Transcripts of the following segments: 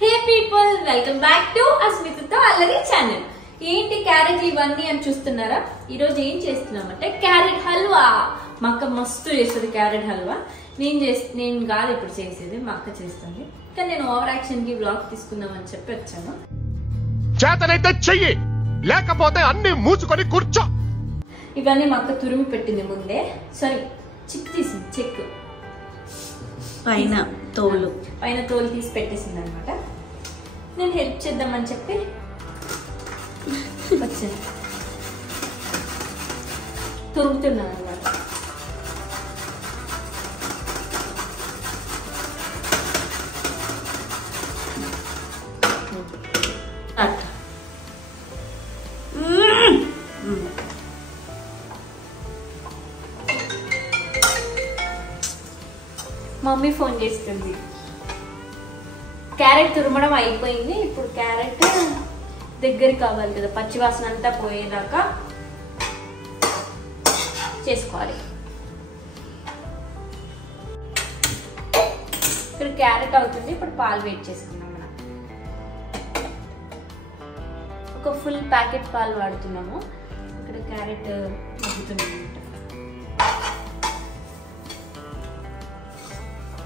Hey people, welcome back to అస్మితతో అల్లరి channel. ఏంటి క్యారెట్ ఇవన్నీ అని చూస్తున్నారా? ఈరోజు ఏం చేస్తున్నామంటే క్యారెట్ హల్వా. మా అక్క మస్తు చేస్తుంది క్యారెట్ హల్వా. నేను కాదు ఇప్పుడు చేసేది, మా అక్క చేస్తుంది. కానీ నేను ఓవర్ యాక్షన్ కి బ్లాగ్ తీసుకుందామని చెప్పి వచ్చాను. చేతనైతే చెయ్యి, లేకపోతే అన్ని మూసుకొని కూర్చో. ఇవన్నీ మా అక్క తురిమి పెట్టింది ముందే. సారీ, చిక్ తీసింది, చెక్ పైన తోలు తీసి పెట్టేసింది అనమాట. నేను హెల్ప్ చేద్దామని చెప్పి వచ్చింది. తురుముతున్నాను అనమాట. మమ్మీ ఫోన్ చేస్తుంది. క్యారెట్ తురమడం అయిపోయింది. ఇప్పుడు క్యారెట్ దగ్గరికి కావాలి కదా, పచ్చివాసన అంతా పోయేదాకా చేసుకోవాలి. ఇక్కడ క్యారెట్ అవుతుంది. ఇప్పుడు పాలు వేడి చేసుకున్నాం. మనం ఒక ఫుల్ ప్యాకెట్ పాలు వాడుతున్నాము. ఇక్కడ క్యారెట్ మగ్గుతుంది.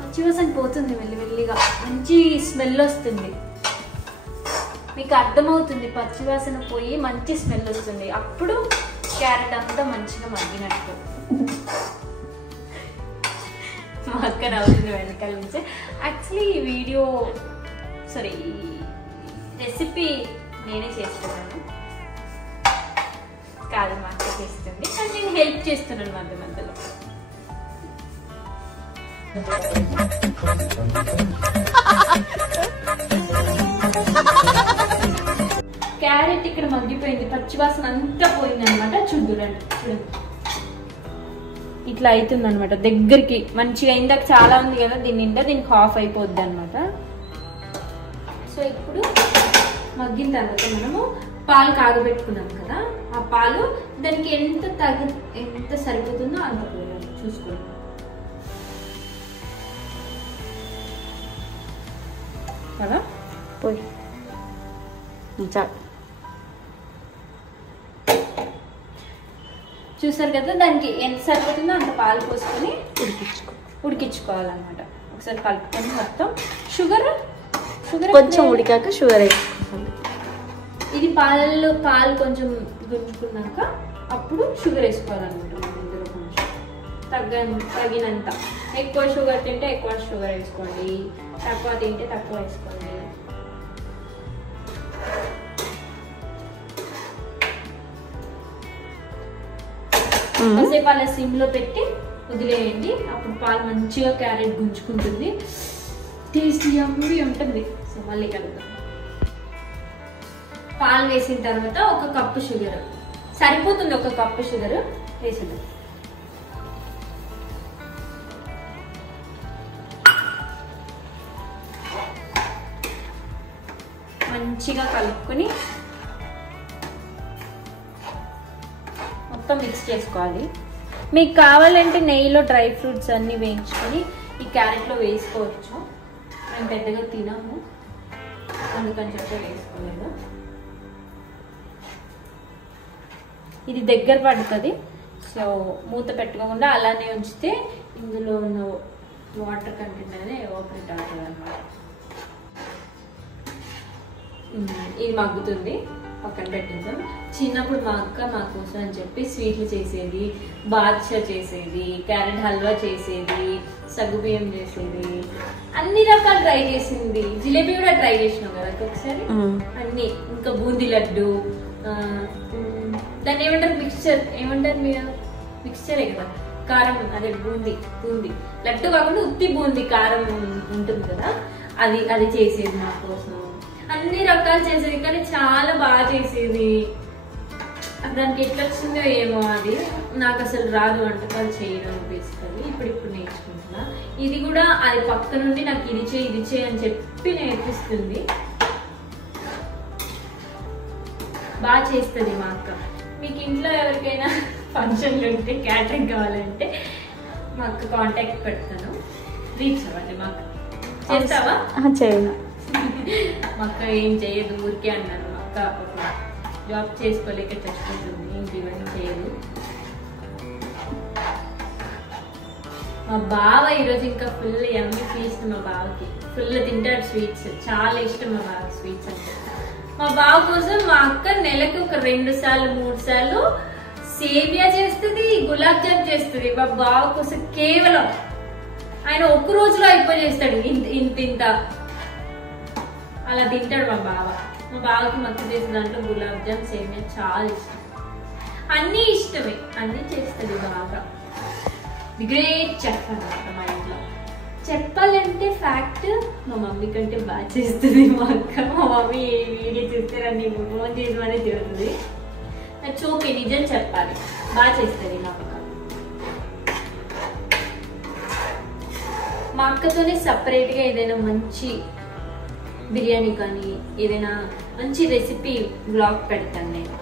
పచ్చివాసన పోతుంది, మెల్లిమెల్లిగా మంచి స్మెల్ వస్తుంది. మీకు అర్థమవుతుంది, పచ్చివాసన పోయి మంచి స్మెల్ వస్తుంది. అప్పుడు క్యారెట్ అంతా మంచిగా మగ్గినట్టు. మా అక్క నవ్వుతుంది వెనకాల నుంచి. యాక్చువల్లీ ఈ వీడియో ఈ రెసిపీ నేనే చేస్తున్నాను కాదు, మా అక్క చేస్తుంది. కానీ నేను హెల్ప్ చేస్తున్నాను మధ్య మధ్యలో. క్యారెట్ ఇక్కడ మగ్గిపోయింది, పచ్చివాసన అంతా పోయింది అనమాట. చూడండి ఇట్లా అవుతుంది అనమాట. దగ్గరికి మంచిగా ఇందాక చాలా ఉంది కదా, దీని నిండా దీనికి హాఫ్ అయిపోద్ది అనమాట. సో ఇప్పుడు మగ్గిన తర్వాత మనము పాలు కాగబెట్టుకున్నాం కదా, ఆ పాలు దానికి ఎంత సరిపోతుందో అంత పోయాలి చూసుకోండి. కదా పోయి చూసారు కదా, దానికి ఎంత సరిపోతుందో అంత పాలు పోసుకొని ఉడికించుకోవాలన్నమాట. ఒకసారి కలుపుకొని మొత్తం షుగర్ కొంచెం ఉడికాక షుగర్ వేసుకోవాలి. ఇది పాలు కొంచెం గుంజుకున్నాక అప్పుడు షుగర్ వేసుకోవాలన్నమాట. మన ఇందులో కొంచెం తగినంత. ఎక్కువ షుగర్ తింటే ఎక్కువ షుగర్ వేసుకోండి, తక్కువ తింటే తక్కువ వేసుకోండి. కాసేపు అలా సిమ్ లో పెట్టి వదిలేయండి. అప్పుడు పాలు మంచిగా క్యారెట్ గుంజుకుంటుంది, టేస్టీ యమ్మీ ఉంటుంది. సో మళ్ళీ కలుద్దాం. పాలు వేసిన తర్వాత ఒక కప్పు షుగర్ సరిపోతుంది. ఒక కప్పు షుగర్ వేసేద్దాం. మంచిగా కలుపుకొని మొత్తం మిక్స్ చేసుకోవాలి. మీకు కావాలంటే నెయ్యిలో డ్రై ఫ్రూట్స్ అన్ని వేయించుకొని ఈ క్యారెట్లో వేసుకోవచ్చు. మేము పెద్దగా తినము, అందుకని చెప్పి వేసుకోలేదు. ఇది దగ్గర పడుతుంది. సో మూత పెట్టుకోకుండా అలానే ఉంచితే ఇందులో ఉన్న వాటర్ కంటెంట్ అనేది ఎవాపరేట్ అవుతుంది అన్నమాట. ఇది మగ్గుతుంది, పక్కన పెట్టిద్దాం. చిన్నప్పుడు మా అక్క మా కోసం అని చెప్పి స్వీట్లు చేసేది, బాద్షా చేసేది, క్యారెట్ హల్వా చేసేది, సగ్గుబియ్యం చేసేది, అన్ని రకాలు ట్రై చేసింది. జిలేబీ కూడా ట్రై చేసినాం కదా ఒకసారి. అన్ని, ఇంకా బూందీ లడ్డు, దాన్ని ఏమంటారు, ఏమంటారు మీరు? మిక్స్చరే కదా, కారం, అదే బూందీ లడ్డు కాకుండా ఉత్తి బూందీ కారం ఉంటుంది కదా, అది చేసేది మా కోసం. అన్ని రకాలు చేసేది, కానీ చాలా బాగా చేసేది. దానికి ఎట్లా వచ్చిందో ఏమో, అది నాకు అసలు రాదు వంటకాలు చేయడం బేసికల్లీ. ఇప్పుడు నేర్చుకుంటున్నా. ఇది కూడా అది పక్క నుండి నాకు ఇది చేయి అని చెప్పి నేర్పిస్తుంది. బాగా చేస్తుంది మా అక్క. మీకు ఇంట్లో ఎవరికైనా ఫంక్షన్లు ఉంటే, క్యాటరింగ్ కావాలంటే మా అక్క కాంటాక్ట్ పెడతాను, రీచ్ అవ్వండి. మా అక్క చేస్తావా? చేయను. మా అక్క ఏం చేయదు ఊరికే అన్నాను. మా అక్క జాబ్ చేసుకోలేక చచ్చిపోతుంది, ఇంక ఇవన్నీ చేయదు. మా బావ ఈరోజు ఇంకా ఫుల్ యమ్మీ ఫీస్ట్. మా బావకి ఫుల్ తింటాడు స్వీట్స్, చాలా ఇష్టం మా బావకి స్వీట్స్ అంటే. మా బావ కోసం మా అక్క నెలకు ఒక 2 సార్లు 3 సార్లు సేమియా చేస్తుంది, గులాబ్ జామ్ చేస్తుంది. మా బావ కోసం కేవలం ఆయన ఒక్క రోజులో అయిపోయేస్తాడు, ఇంత అలా తింటాడు మా బావ. మా బావకి మక్క చేసిన దాంట్లో గులాబ్ జామ్ సేమియా చాలా ఇష్టం. అన్నీ ఇష్టమే, అన్నీ చేస్తుంది బాగా. ది గ్రేట్ చెఫ్ అన్నమాట మా ఇంట్లో. చెప్పాలంటే ఫ్యాక్ట్, మా మమ్మీ కంటే బాగా చేస్తుంది మా అక్క. మా మమ్మీ ఏ వీడియో చూస్తారని ఫోన్ చేసి మరీ తిరుగుతుంది. నాకు ఓకే, నిజం చెప్పాలి, బాగా చేస్తుంది మా అక్క. మా అక్కతోనే సపరేట్గా ఏదైనా మంచి బిర్యానీ కానీ ఏదైనా మంచి రెసిపీ బ్లాగ్ పెడతాను నేను.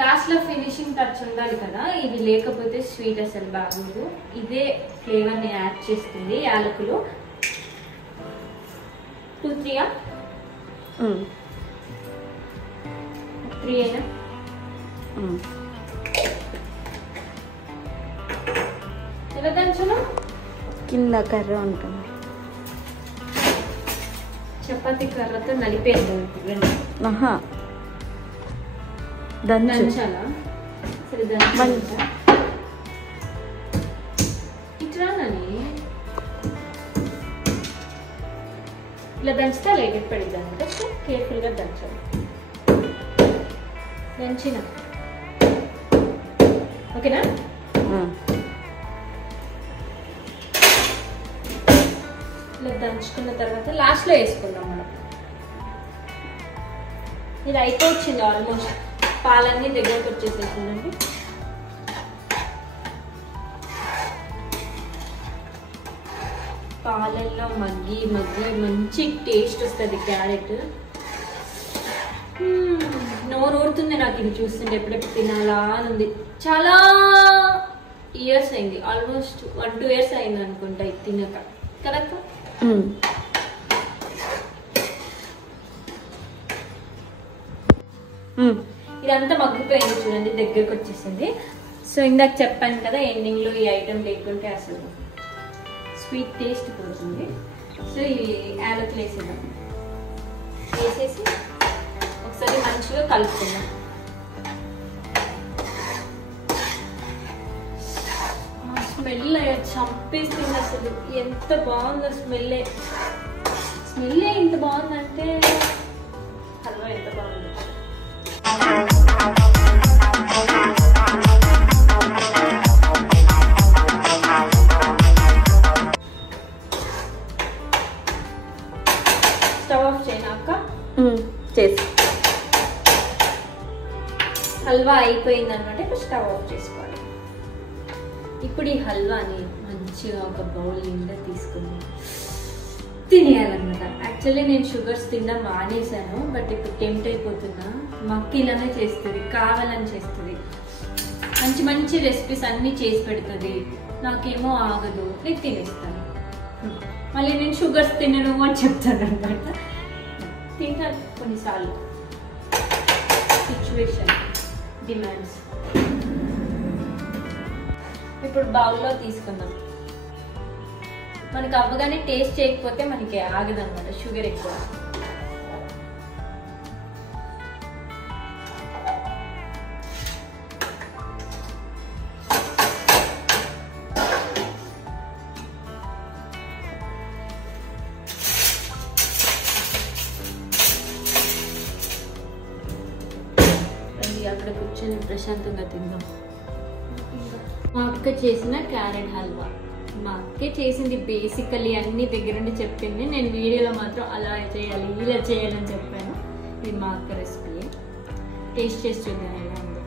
లాస్ట్ లో ఫినిషింగ్ టచ్ ఉండాలి కదా, ఇది లేకపోతే స్వీట్ అసలు బాగుంది. ఇదే ఫ్లేవర్ ని యాడ్ చేస్తుంది. యాలకులు 2-3 3 అయినా ఎలా దంచను? కింద కర్ర ఉంటుంది, చపాతి కర్రతో నలిపేది. దంచాలా? సరే దంచా. ఇట్లానని ఇలా దంచుతా లేట్ పడిద్దామంటే కేర్ఫుల్గా దంచాలి. దంచిన ఓకేనా? ఇలా దంచుకున్న తర్వాత లాస్ట్లో వేసుకుందాం మనం. ఇది అయిపోవచ్చింది ఆల్మోస్ట్, పాలన్నీ దగ్గరకు వచ్చేసేసిందండి. పాలల్లో మగ్గి మంచి టేస్ట్ వస్తుంది క్యారెట్. నోరు ఊరుతుంది నాకు ఇది చూస్తుంటే, ఎప్పుడెప్పుడు తినాలా అని ఉంది. చాలా ఇయర్స్ అయింది, ఆల్మోస్ట్ 1-2 ఇయర్స్ అయింది అనుకుంటా ఇది తినక కదా. ఇదంతా మగ్గిపోయింది చూడండి, దగ్గరకు వచ్చేసింది. సో ఇందాక చెప్పాను కదా, ఎండింగ్ లో ఈ ఐటమ్ లేకుంటే అసలు స్వీట్ టేస్ట్ పోతుంది. సో ఈ యాలకులు వేసేసి ఒకసారి మంచిగా కలుపుకుందాం. స్మెల్ చంపేస్తుంది అసలు, ఎంత బాగుందో స్మెల్. ఎంత బాగుందంటే హల్వా ఎంత బాగుంది. స్టవ్ ఆఫ్ చేయనాక చేసి హల్వా అయిపోయింది అనమాట. ఇప్పుడు స్టవ్ ఆఫ్ చేసుకోవాలి. ఇప్పుడు ఈ హల్వాని మంచిగా ఒక బౌల్ నిండా తీసుకుని తినేయాలన్నమాట. యాక్చువల్లీ నేను షుగర్స్ తినడం మానేశాను, బట్ ఇప్పుడు టెంప్ట్ అయిపోతున్నా. మా అక్క ఇలానే చేస్తుంది, కావాలని చేస్తుంది. మంచి మంచి రెసిపీస్ అన్నీ చేసి పెడుతుంది, నాకేమో ఆగదు, నేను తినేస్తాను. మళ్ళీ నేను షుగర్స్ తినను అని చెప్తాను అనమాట. తింటాను కొన్నిసార్లు, సిచ్యువేషన్ డిమాండ్స్. ఇప్పుడు బౌల్లో తీసుకుందాం. మనకి అవ్వగానే టేస్ట్ చేయకపోతే మనకి ఆగదన్నమాట, షుగర్ ఎక్కువ. అక్కడ కూర్చొని ప్రశాంతంగా తిందాం. మా అక్క చేసిన క్యారెట్ హల్వా, మా అక్కే చేసింది. బేసికలీ అన్ని దగ్గరుండి చెప్పింది, నేను వీడియోలో మాత్రం అలా చేయాలి ఇలా చేయాలని చెప్పాను. ఇది మా అక్క రెసిపీ. టేస్ట్ చేసి చూద్దాం ఎలా ఉందో.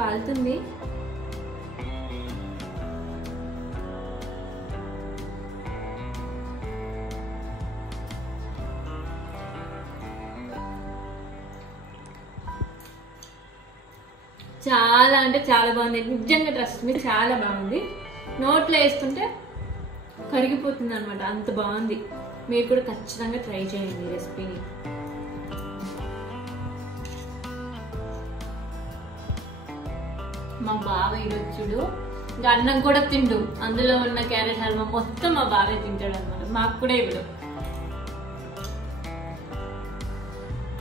కాలుతుంది. చాలా అంటే చాలా బాగుంది, నిజంగా ట్రస్ట్ మీ, చాలా బాగుంది. నోట్లో వేస్తుంటే కరిగిపోతుంది అనమాట, అంత బాగుంది. మీరు కూడా ఖచ్చితంగా ట్రై చేయండి ఈ రెసిపీని. మా బావ ఈరోజు చూడు ఇంకా అన్నం కూడా తిండు, అందులో ఉన్న క్యారెట్ హల్వా మొత్తం మా బావే తింటాడు అనమాట, మాకు కూడా ఇవ్వడు.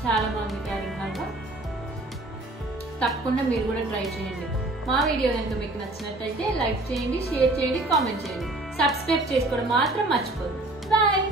చాలా బాగుంది క్యారెట్ హల్వా, తప్పకుండా మీరు కూడా ట్రై చేయండి. మా వీడియో కనుక మీకు నచ్చినట్టయితే లైక్ చేయండి, షేర్ చేయండి, కామెంట్ చేయండి, సబ్స్క్రైబ్ చేసుకోవడం మాత్రం మర్చిపోదు. బాయ్.